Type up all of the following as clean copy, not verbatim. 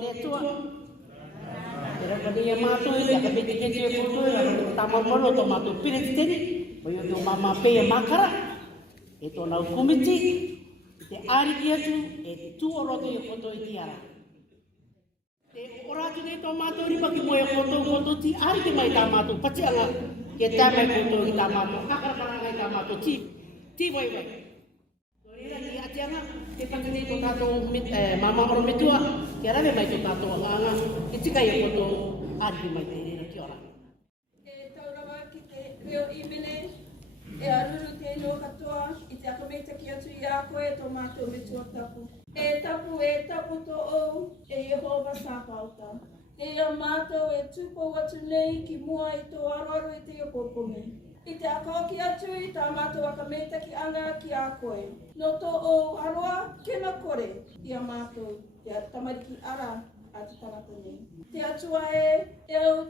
te tua. Era ka dia matu ia ka bete ke te foto era tama mono to matu pire teni. Oyo to mama pe makara. E to na komiti te ari kia tu e tu oro te foto i tiara. Te ora tu ne to matu ri pa ki mo e foto ti ari ki mai ta matu pati ala ke ta mai foto i ta matu akara mai ta matu ti voi vai. Ora ki atianga te pangini to tato mama oro metua ke ara mai to tato anga ki tika i foto ari ki mai te rena ki ora. E taurawa ki te reo imene e aruru te no katoa i te akameta ki atu i a koe tō mātou me tua tapu. E tapu tō ou e Yehova Sāpauta. Te ia mātou e tupo atu nei ki mua i tō aroaro i te opopongi. I te akao ki atu i tā mātou akameta ki anga ki a koe. No tō ou aroa, kena kore i a mātou te tamariki ara a te tangata nei. Te atua e au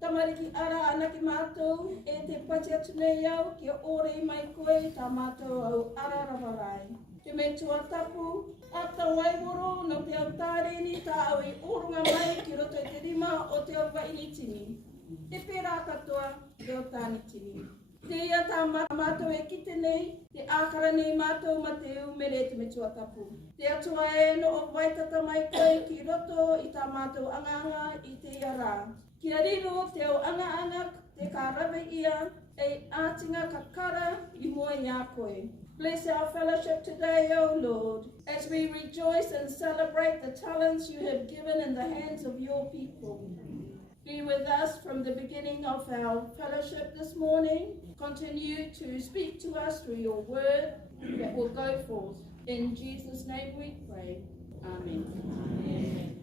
tamariki ara ana ki mātou e te pati atu nei au ki ore i mai koe tā mātou au ara rawarai. Te me tua tapu, a ta waiboro no te au tāreni tā au i orunga mai ki roto i te rima o te au waini tini. Te pērā katoa te o tāni tini. Te ia tā mātou e kite nei, te ākara nei mātou ma te umere te me tua tapu. Te atua e no o waitata mai koe ki roto i tā mātou anganga i te ia rā. Kia riro te au anga te ka rawe ia e ātinga kakara i mua i a koe. Bless our fellowship today, O Lord, as we rejoice and celebrate the talents you have given in the hands of your people. Be with us from the beginning of our fellowship this morning. Continue to speak to us through your word that will go forth. In Jesus' name we pray. Amen. Amen.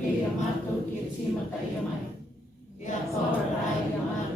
ke ia mātou ki tima ka ia mai. Ia kaora rai ia mai